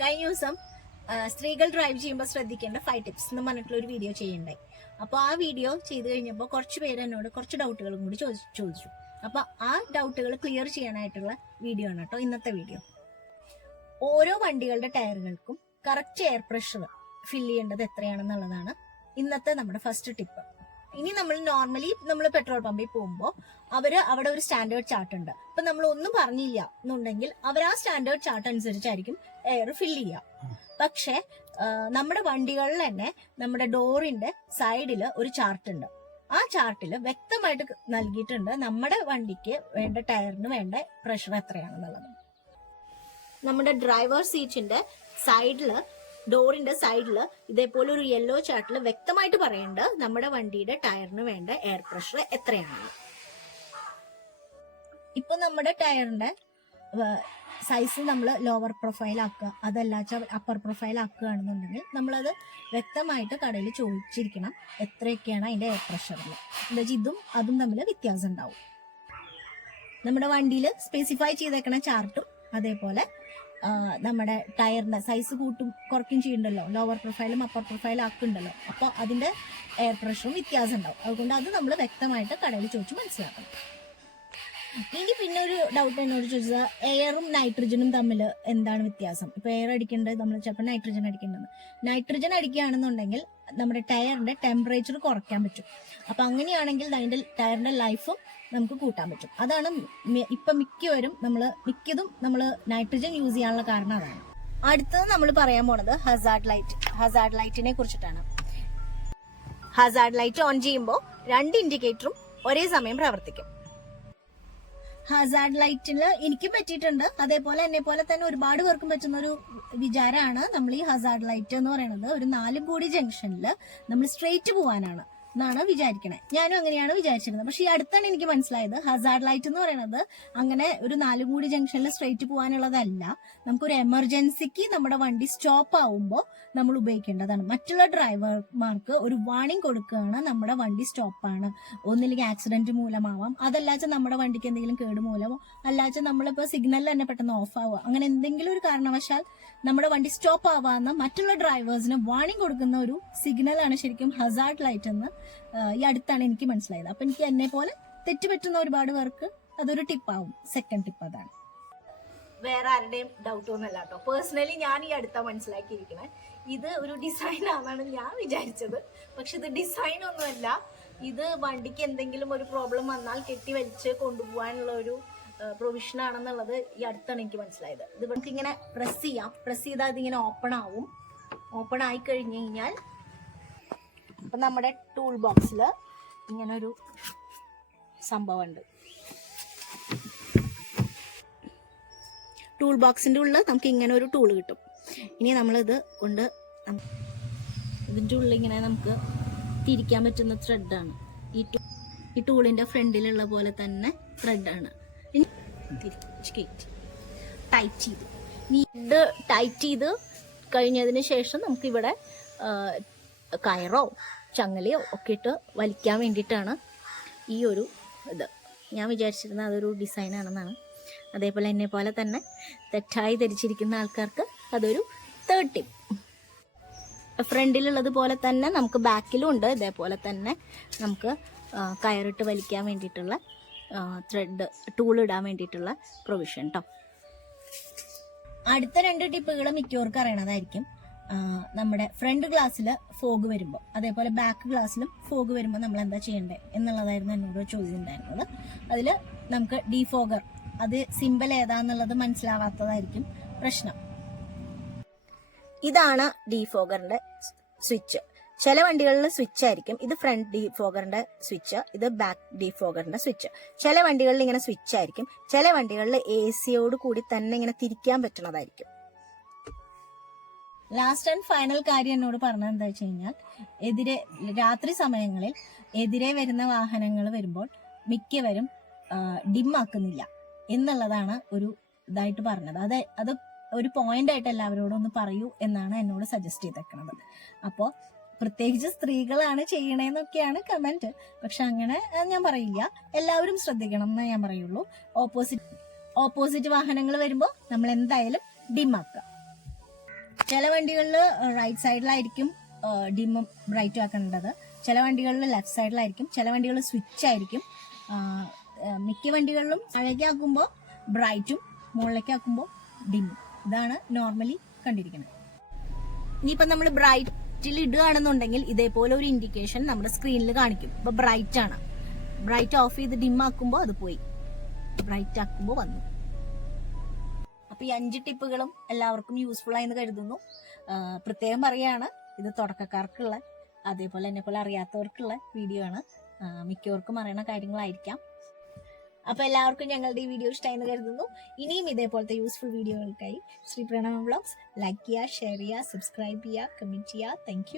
കഴിഞ്ഞ ദിവസം സ്ത്രീകൾ ഡ്രൈവ് ചെയ്യുമ്പോൾ ശ്രദ്ധിക്കേണ്ട ഫൈവ് ടിപ്സ് എന്ന് പറഞ്ഞിട്ടുള്ള ഒരു വീഡിയോ ചെയ്യണ്ടായി അപ്പോൾ ആ വീഡിയോ ചെയ്ത് കഴിഞ്ഞപ്പോൾ കുറച്ച് പേര് എന്നോട് കുറച്ച് ഡൗട്ടുകളും കൂടി ചോദിച്ചു ചോദിച്ചു. അപ്പോൾ ആ ഡൗട്ടുകൾ ക്ലിയർ ചെയ്യാനായിട്ടുള്ള വീഡിയോ ആണ് കേട്ടോ ഇന്നത്തെ വീഡിയോ ഓരോ വണ്ടികളുടെ ടയറുകൾക്കും കറക്റ്റ് എയർ പ്രഷർ ഫില്ല് ചെയ്യേണ്ടത് എത്രയാണെന്നുള്ളതാണ് ഇന്നത്തെ നമ്മുടെ ഫസ്റ്റ് ടിപ്പ് ഇനി നമ്മൾ നോർമലി നമ്മൾ പെട്രോൾ പമ്പിൽ പോകുമ്പോൾ അവർ അവിടെ ഒരു സ്റ്റാൻഡേർഡ് ചാർട്ട് ഉണ്ട്. അപ്പം നമ്മൾ ഒന്നും പറഞ്ഞില്ല എന്നുണ്ടെങ്കിൽ അവർ ആ സ്റ്റാൻഡേർഡ് ചാർട്ട് അനുസരിച്ചായിരിക്കും എയർ ഫില്ല് ചെയ്യാം. പക്ഷെ നമ്മുടെ വണ്ടികളിൽ തന്നെ നമ്മുടെ ഡോറിന്റെ സൈഡിൽ ഒരു ചാർട്ട് ഉണ്ട്. ആ ചാർട്ടിൽ വ്യക്തമായിട്ട് നൽകിയിട്ടുണ്ട് നമ്മുടെ വണ്ടിക്ക് വേണ്ട ടയറിന് വേണ്ട പ്രഷർ എത്രയാണെന്നുള്ളത്. നമ്മുടെ ഡ്രൈവർ സീറ്റിന്റെ സൈഡിൽ ഡോറിന്റെ സൈഡിൽ ഇതേപോലെ ഒരു യെല്ലോ ചാർട്ടിൽ വ്യക്തമായിട്ട് പറയുന്നുണ്ട് നമ്മുടെ വണ്ടിയുടെ ടയറിന് വേണ്ട എയർ പ്രഷർ എത്രയാണ് ഇപ്പൊ നമ്മുടെ ടയറിന്റെ സൈസ് നമ്മൾ ലോവർ പ്രൊഫൈൽ ആക്കുക. അതല്ലാച്ച അപ്പർ പ്രൊഫൈൽ ആക്കുകയാണെന്നുണ്ടെങ്കിൽ നമ്മളത് വ്യക്തമായിട്ട് കടയിൽ ചോദിച്ചിരിക്കണം എത്രയൊക്കെയാണ് അതിന്റെ എയർ പ്രഷർ എന്താ ഇതും അതും തമ്മിൽ വ്യത്യാസം ഉണ്ടാവും. നമ്മുടെ വണ്ടിയിൽ സ്പെസിഫൈ ചെയ്തേക്കണ ചാർട്ടും അതേപോലെ നമ്മുടെ ടയറിന്റെ സൈസ് കൂട്ടും കുറയ്ക്കും ചെയ്യുന്നുണ്ടല്ലോ ലോവർ പ്രൊഫൈലും അപ്പർ പ്രൊഫൈലും ആക്കുന്നുണ്ടല്ലോ. അപ്പോൾ അതിന്റെ എയർ പ്രഷറും വ്യത്യാസം ഉണ്ടാവും. അതുകൊണ്ട് അത് നമ്മൾ വ്യക്തമായിട്ട് കടയിൽ ചോദിച്ച് മനസ്സിലാക്കണം. ഇനി പിന്നെ ഒരു ഡൗട്ട് എന്നോട് ചോദിച്ചത് എയറും നൈട്രജനും തമ്മിൽ എന്താണ് വ്യത്യാസം? ഇപ്പൊ എയർ അടിക്കേണ്ടത് നമ്മൾ ചിലപ്പോൾ നൈട്രജൻ അടിക്കേണ്ടത് നൈട്രജൻ അടിക്കുകയാണെന്നുണ്ടെങ്കിൽ നമ്മുടെ ടയറിന്റെ ടെമ്പറേച്ചർ കുറയ്ക്കാൻ പറ്റും. അപ്പൊ അങ്ങനെയാണെങ്കിൽ അതിന്റെ ടയറിന്റെ ലൈഫും നമുക്ക് കൂട്ടാൻ പറ്റും. അതാണ് ഇപ്പൊ മിക്കവരും നമ്മൾ മിക്കതും നമ്മൾ നൈട്രജൻ യൂസ് ചെയ്യാനുള്ള കാരണം അതാണ്. അടുത്തത് നമ്മൾ പറയാൻ പോണത് ഹസാർഡ് ലൈറ്റ് ഹസാർഡ് ലൈറ്റിനെ കുറിച്ചിട്ടാണ്. ഹസാർഡ് ലൈറ്റ് ഓൺ ചെയ്യുമ്പോൾ രണ്ട് ഇൻഡിക്കേറ്ററും ഒരേ സമയം പ്രവർത്തിക്കും. ഹസാർഡ് ലൈറ്റിൽ എനിക്കും പറ്റിയിട്ടുണ്ട്. അതേപോലെ എന്നെ പോലെ തന്നെ ഒരുപാട് പേർക്കും പറ്റുന്ന ഒരു വിചാരമാണ് നമ്മൾ ഈ ഹസാർഡ് ലൈറ്റ് എന്ന് പറയുന്നത്. ഒരു നാലും കൂടി ജംഗ്ഷനിൽ നമ്മൾ സ്ട്രെയിറ്റ് പോകാനാണ് എന്നാണ് വിചാരിക്കണേ. ഞാനും അങ്ങനെയാണ് വിചാരിച്ചിരുന്നത്. പക്ഷെ ഈ അടുത്താണ് എനിക്ക് മനസ്സിലായത്. ഹസാർഡ് ലൈറ്റ് എന്ന് പറയുന്നത് അങ്ങനെ ഒരു നാലുകൂടി ജംഗ്ഷനിൽ സ്ട്രെയിറ്റ് പോകാനുള്ളതല്ല നമുക്കൊരു എമർജൻസിക്ക് നമ്മുടെ വണ്ടി സ്റ്റോപ്പ് ആവുമ്പോൾ നമ്മൾ ഉപയോഗിക്കേണ്ടതാണ്. മറ്റുള്ള ഡ്രൈവർമാർക്ക് ഒരു വാണിംഗ് കൊടുക്കുകയാണ് നമ്മുടെ വണ്ടി സ്റ്റോപ്പാണ് ഒന്നില്ലെങ്കിൽ ആക്സിഡന്റ് മൂലമാവാം. അതല്ലാച്ച നമ്മുടെ വണ്ടിക്ക് എന്തെങ്കിലും കേട് മൂലമോ അല്ലാച്ച നമ്മളിപ്പോൾ സിഗ്നലിൽ തന്നെ പെട്ടെന്ന് ഓഫ് ആവുക. അങ്ങനെ എന്തെങ്കിലും ഒരു കാരണവശാൽ നമ്മുടെ വണ്ടി സ്റ്റോപ്പ് ആവാമെന്ന് മറ്റുള്ള ഡ്രൈവേഴ്സിന് വാണിംഗ് കൊടുക്കുന്ന ഒരു സിഗ്നലാണ് ശരിക്കും ഹസാർഡ് ലൈറ്റ് എന്ന് ഈ അടുത്താണ് എനിക്ക് മനസ്സിലായത്. അപ്പൊ എനിക്ക് എന്നെ പോലെ തെറ്റുപറ്റുന്ന ഒരുപാട് പേർക്ക് അതൊരു ടിപ്പാവും സെക്കൻഡ് ടിപ്പ് അതാണ്. വേറെ ആരുടെയും ഡൗട്ട് ഒന്നുമല്ല കേട്ടോ. പേഴ്സണലി ഞാൻ ഈ അടുത്ത മനസ്സിലാക്കിയിരിക്കണേ. ഇത് ഒരു ഡിസൈൻ ആണെന്നാണ് ഞാൻ വിചാരിച്ചത്. പക്ഷെ ഇത് ഡിസൈൻ ഒന്നുമല്ല ഇത് വണ്ടിക്ക് എന്തെങ്കിലും ഒരു പ്രോബ്ലം വന്നാൽ കെട്ടി വലിച്ച് കൊണ്ടുപോകാനുള്ള ഒരു പ്രൊവിഷൻ ആണെന്നുള്ളത് ഈ അടുത്താണ് എനിക്ക് മനസ്സിലായത്. ഇത് നമുക്ക് ഇങ്ങനെ പ്രസ് ചെയ്യാം. പ്രസ് ചെയ്താൽ ഇതിങ്ങനെ ഓപ്പൺ ആവും. ഓപ്പൺ ആയി കഴിഞ്ഞു കഴിഞ്ഞാൽ ഇപ്പം നമ്മുടെ ടൂൾ ബോക്സിൽ ഇങ്ങനൊരു സംഭവമുണ്ട്. ടൂൾ ബോക്സിന്റെ ഉള്ളിൽ നമുക്ക് ഇങ്ങനെ ഒരു ടൂൾ കിട്ടും. ഇനി നമ്മളിത് കൊണ്ട് ഇതിന്റെ ഉള്ളിൽ ഇങ്ങനെ നമുക്ക് തിരിക്കാൻ പറ്റുന്ന ത്രെഡാണ് ഈ ടൂ ഈ ടൂളിന്റെ ഫ്രണ്ടിലുള്ള പോലെ തന്നെ ത്രെഡാണ് ടൈറ്റ് ചെയ്ത്. ഇത് ടൈറ്റ് ചെയ്ത് കഴിഞ്ഞതിന് ശേഷം നമുക്കിവിടെ കയറോ. ചങ്ങലയോ ഒക്കെ ഇട്ട് വലിക്കാൻ വേണ്ടിയിട്ടാണ് ഈ ഒരു ഇത്. ഞാൻ വിചാരിച്ചിരുന്ന അതൊരു ഡിസൈൻ ആണെന്നാണ്. അതേപോലെ എന്നെ പോലെ തന്നെ തെറ്റായി ധരിച്ചിരിക്കുന്ന ആൾക്കാർക്ക് അതൊരു തേർഡ് ടിപ്പ് ഫ്രണ്ടിലുള്ളത് പോലെ തന്നെ നമുക്ക് ബാക്കിലും ഉണ്ട്. ഇതേപോലെ തന്നെ നമുക്ക് കയറിട്ട് വലിക്കാൻ വേണ്ടിയിട്ടുള്ള ത്രെഡ് ടൂൾ ഇടാൻ വേണ്ടിയിട്ടുള്ള പ്രൊവിഷൻ കേട്ടോ അടുത്ത രണ്ട് ടിപ്പുകൾ മിക്കവർക്കും അറിയണതായിരിക്കും. നമ്മുടെ ഫ്രണ്ട് ഗ്ലാസ്സിൽ ഫോഗ് വരുമ്പോൾ അതേപോലെ ബാക്ക് ഗ്ലാസ്സിലും ഫോഗ് വരുമ്പോൾ നമ്മൾ എന്താ ചെയ്യേണ്ടത് എന്നുള്ളതായിരുന്നു എന്നോട് ചോദ്യം ഉണ്ടായിരുന്നത് അതിൽ നമുക്ക് ഡിഫോഗർ അത് സിമ്പിൾ ഏതാന്നുള്ളത് മനസ്സിലാവാത്തതായിരിക്കും പ്രശ്നം. ഇതാണ് ഡിഫോഗറിന്റെ സ്വിച്ച് ചില വണ്ടികളിൽ സ്വിച്ച് ആയിരിക്കും. ഇത് ഫ്രണ്ട് ഡിഫോഗറിന്റെ സ്വിച്ച് ഇത് ബാക്ക് ഡിഫോഗറിന്റെ സ്വിച്ച് ചില വണ്ടികളിൽ ഇങ്ങനെ സ്വിച്ച് ആയിരിക്കും. ചില വണ്ടികളിൽ എ സിയോട് കൂടി തന്നെ ഇങ്ങനെ തിരിക്കാൻ പറ്റുന്നതായിരിക്കും. ലാസ്റ്റ് ആൻഡ് ഫൈനൽ കാര്യം എന്നോട് പറഞ്ഞത് എന്താ വെച്ച് കഴിഞ്ഞാൽ എതിരെ രാത്രി സമയങ്ങളിൽ എതിരെ വരുന്ന വാഹനങ്ങൾ വരുമ്പോൾ മിക്കവരും ഡിമ്മാക്കുന്നില്ല എന്നുള്ളതാണ് ഒരു ഇതായിട്ട് പറഞ്ഞത്. അത് അത് ഒരു പോയിന്റ് ആയിട്ട് എല്ലാവരോടും ഒന്ന് പറയൂ എന്നാണ് എന്നോട് സജസ്റ്റ് ചെയ്തേക്കുന്നത് അപ്പോൾ പ്രത്യേകിച്ച് സ്ത്രീകളാണ് ചെയ്യണേന്നൊക്കെയാണ് കമന്റ് പക്ഷെ അങ്ങനെ ഞാൻ പറയില്ല. എല്ലാവരും ശ്രദ്ധിക്കണം എന്നേ ഞാൻ പറയുള്ളൂ. ഓപ്പോസിറ്റ് ഓപ്പോസിറ്റ് വാഹനങ്ങൾ വരുമ്പോൾ നമ്മൾ എന്തായാലും ഡിം ആക്കുക. ചില വണ്ടികളിൽ റൈറ്റ് സൈഡിലായിരിക്കും ഡിമ്മും ബ്രൈറ്റും ആക്കേണ്ടത് ചില വണ്ടികളിൽ ലെഫ്റ്റ് സൈഡിലായിരിക്കും ചില വണ്ടികളിൽ സ്വിച്ച് ആയിരിക്കും. മിക്ക വണ്ടികളിലും താഴേക്ക് ബ്രൈറ്റും മുകളിലേക്ക് ആക്കുമ്പോൾ ഡിമ്മും ഇതാണ് നോർമലി കണ്ടിരിക്കുന്നത്. ഇനിയിപ്പോൾ നമ്മൾ ബ്രൈറ്റിൽ ഇടുകയാണെന്നുണ്ടെങ്കിൽ ഇതേപോലെ ഒരു ഇൻഡിക്കേഷൻ നമ്മുടെ സ്ക്രീനിൽ കാണിക്കും. ഇപ്പം ബ്രൈറ്റ് ആണ്. ബ്രൈറ്റ് ഓഫ് ചെയ്ത് ഡിം ആക്കുമ്പോൾ അത് പോയി. ബ്രൈറ്റ് ആക്കുമ്പോൾ വന്നു. അപ്പൊ ഈ അഞ്ച് ടിപ്പുകളും എല്ലാവർക്കും യൂസ്ഫുൾ ആയെന്ന് കരുതുന്നു. പ്രത്യേകം പറയാണ് ഇത് തുടക്കക്കാർക്കുള്ള അതേപോലെ എന്നെ പോലെ അറിയാത്തവർക്കുള്ള വീഡിയോ ആണ്. മിക്കവർക്കും അറിയണ കാര്യങ്ങളായിരിക്കാം. അപ്പൊ എല്ലാവർക്കും ഞങ്ങളുടെ ഈ വീഡിയോ ഇഷ്ടമായെന്ന് കരുതുന്നു. ഇനിയും ഇതേപോലത്തെ യൂസ്ഫുൾ വീഡിയോകൾക്കായി ശ്രീ പ്രണവ് വ്ളോഗ്സ്. ലൈക്ക് ചെയ്യുക ഷെയർ ചെയ്യുക സബ്സ്ക്രൈബ് ചെയ്യുക കമന്റ് ചെയ്യുക. താങ്ക്